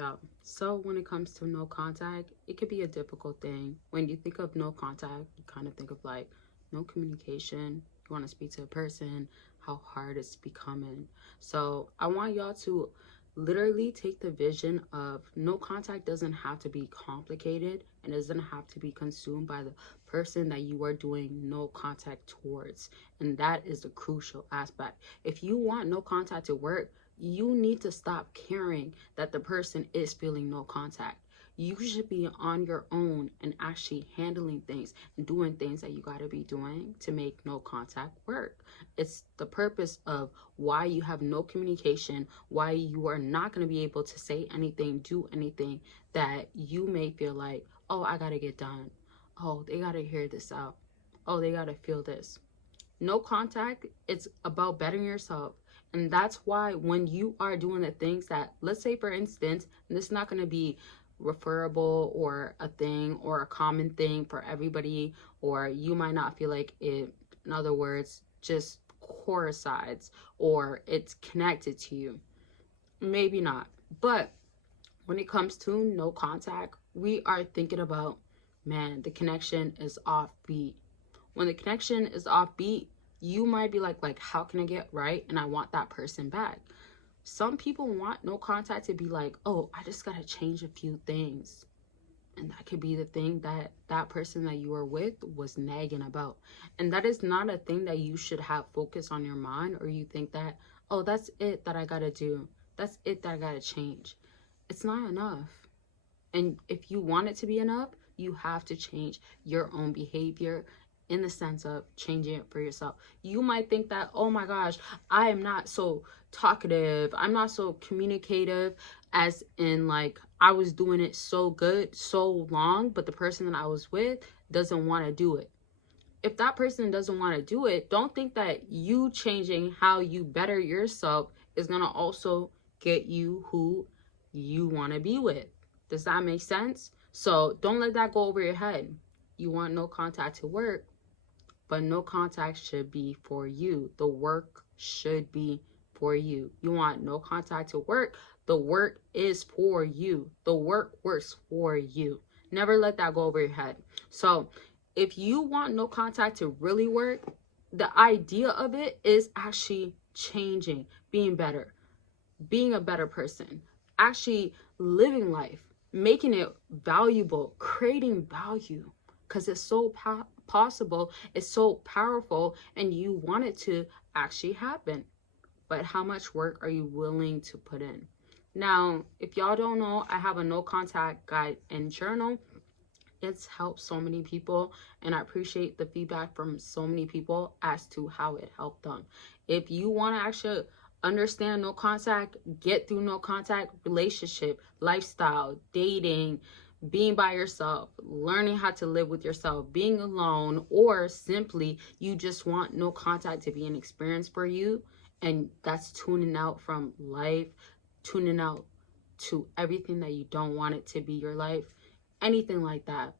Yeah. So when it comes to no contact, it could be a difficult thing. When you think of no contact, you kind of think of like no communication. You want to speak to a person, how hard it's becoming. So I want y'all to literally take the vision of no contact doesn't have to be complicated and doesn't have to be consumed by the person that you are doing no contact towards. And that is the crucial aspect. If you want no contact to work, you need to stop caring that the person is feeling no contact. You should be on your own and actually handling things and doing things that you got to be doing to make no contact work. It's the purpose of why you have no communication, why you are not going to be able to say anything, do anything that you may feel like, oh, I got to get done. Oh, they got to hear this out. Oh, they got to feel this. No contact, it's about bettering yourself. And that's why when you are doing the things that, let's say for instance, and this is not going to be referable or a thing or a common thing for everybody, or you might not feel like it, in other words, just coincides or it's connected to you. Maybe not. But when it comes to no contact, we are thinking about, man, the connection is offbeat. When the connection is offbeat, you might be like, how can I get right? And I want that person back. Some people want no contact to be like, oh, I just got to change a few things. And that could be the thing that that person that you are with was nagging about. And that is not a thing that you should have focus on your mind, or you think that, oh, that's it that I got to do. That's it that I got to change. It's not enough. And if you want it to be enough, you have to change your own behavior in the sense of changing it for yourself. You might think that, oh my gosh, I am not so talkative. I'm not so communicative, as in like I was doing it so good, so long, but the person that I was with doesn't want to do it. If that person doesn't want to do it, don't think that you changing how you better yourself is going to also get you who you want to be with. Does that make sense? So don't let that go over your head. You want no contact to work, but no contact should be for you. The work should be for you. You want no contact to work, the work is for you. The work works for you. Never let that go over your head. So if you want no contact to really work, the idea of it is actually changing, being better, being a better person, actually living life, making it valuable, creating value, because it's so possible, it's so powerful, and you want it to actually happen. But how much work are you willing to put in? Now, if y'all don't know, I have a no contact guide and journal. It's helped so many people, and I appreciate the feedback from so many people as to how it helped them. If you want to actually understand no contact, get through no contact, relationship, lifestyle, dating, being by yourself, learning how to live with yourself, being alone, or simply you just want no contact to be an experience for you, and that's tuning out from life, tuning out to everything that you don't want it to be your life, anything like that,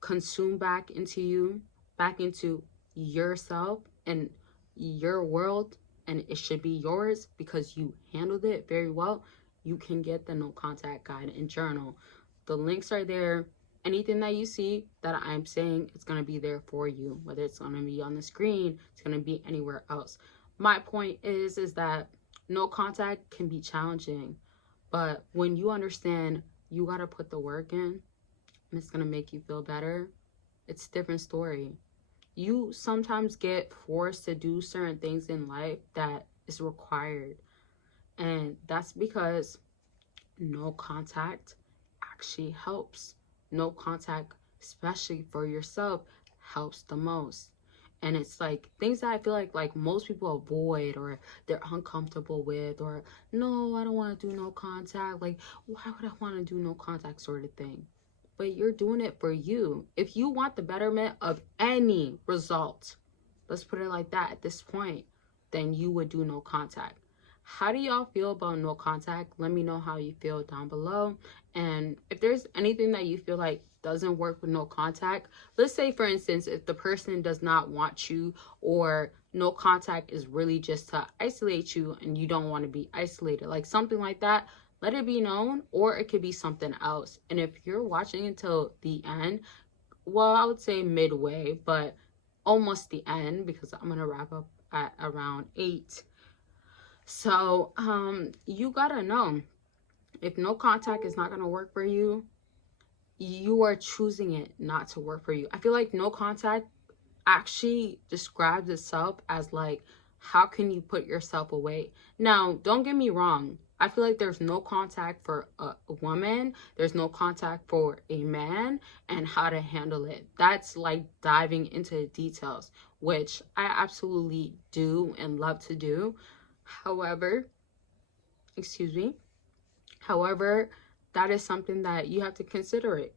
consume back into you, back into yourself and your world, and it should be yours because you handled it very well. You can get the no contact guide and journal. The links are there. Anything that you see that I'm saying, it's going to be there for you, whether it's going to be on the screen, it's going to be anywhere else. My point is that no contact can be challenging, but when you understand you got to put the work in, and it's going to make you feel better, it's a different story. You sometimes get forced to do certain things in life that is required, and that's because no contact actually helps. No contact, especially for yourself, helps the most. And it's like things that I feel like most people avoid, or they're uncomfortable with, or no, I don't want to do no contact, like why would I want to do no contact, sort of thing. But you're doing it for you. If you want the betterment of any result, let's put it like that at this point, then you would do no contact. How do y'all feel about no contact? Let me know how you feel down below. And if there's anything that you feel like doesn't work with no contact, let's say for instance, if the person does not want you, or no contact is really just to isolate you and you don't want to be isolated, like something like that, let it be known, or it could be something else. And if you're watching until the end, well, I would say midway, but almost the end, because I'm gonna wrap up at around 8. So you gotta know, if no contact is not gonna work for you, you are choosing it not to work for you. I feel like no contact actually describes itself as like, how can you put yourself away? Now, don't get me wrong. I feel like there's no contact for a woman, there's no contact for a man, and how to handle it. That's like diving into the details, which I absolutely do and love to do. However, excuse me. However, that is something that you have to consider it.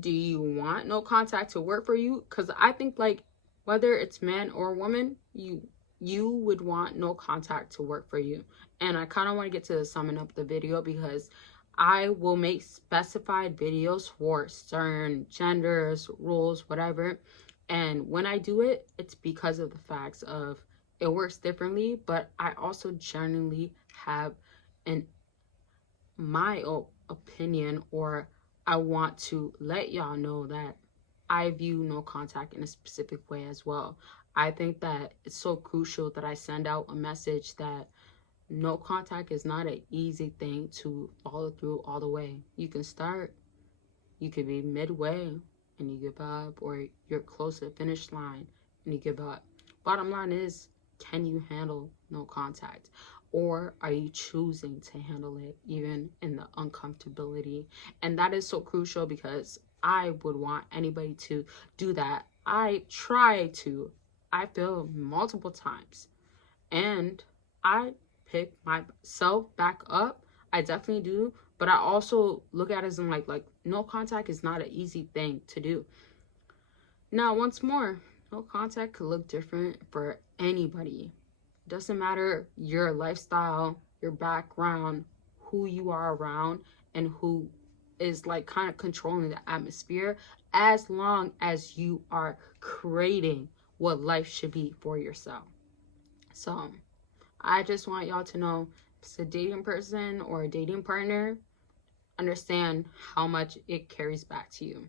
Do you want no contact to work for you? Because I think, like, whether it's man or woman, you would want no contact to work for you. And I kind of want to get to the summing up the video, because I will make specified videos for certain genders, rules, whatever. And when I do it, it's because of the facts of it works differently, but I also genuinely have an my opinion, or I want to let y'all know that I view no contact in a specific way as well. I think that it's so crucial that I send out a message that no contact is not an easy thing to follow through all the way. You can start, you could be midway and you give up, or you're close to the finish line and you give up. Bottom line is, can you handle no contact? Or are you choosing to handle it even in the uncomfortability? And that is so crucial, because I would want anybody to do that. I fail multiple times, and I pick myself back up. I definitely do, but I also look at it as in like no contact is not an easy thing to do. Now, once more, no contact could look different for anybody. Doesn't matter your lifestyle, your background, who you are around, and who is like kind of controlling the atmosphere, as long as you are creating what life should be for yourself. So I just want y'all to know, if it's a dating person or a dating partner, understand how much it carries back to you.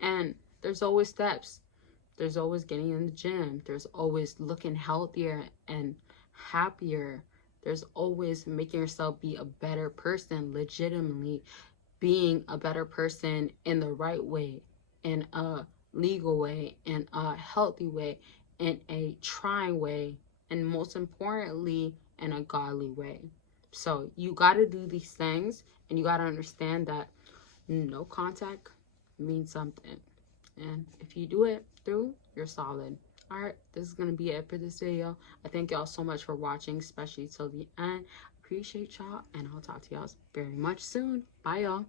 And there's always steps. There's always getting in the gym. There's always looking healthier and happier. There's always making yourself be a better person, legitimately being a better person in the right way, in a legal way, in a healthy way, in a trying way, and most importantly, in a godly way. So you got to do these things, and you got to understand that no contact means something. And if you do it through, you're solid. All right, this is going to be it for this video. I thank y'all so much for watching, especially till the end. Appreciate y'all, and I'll talk to y'all very much soon. Bye, y'all.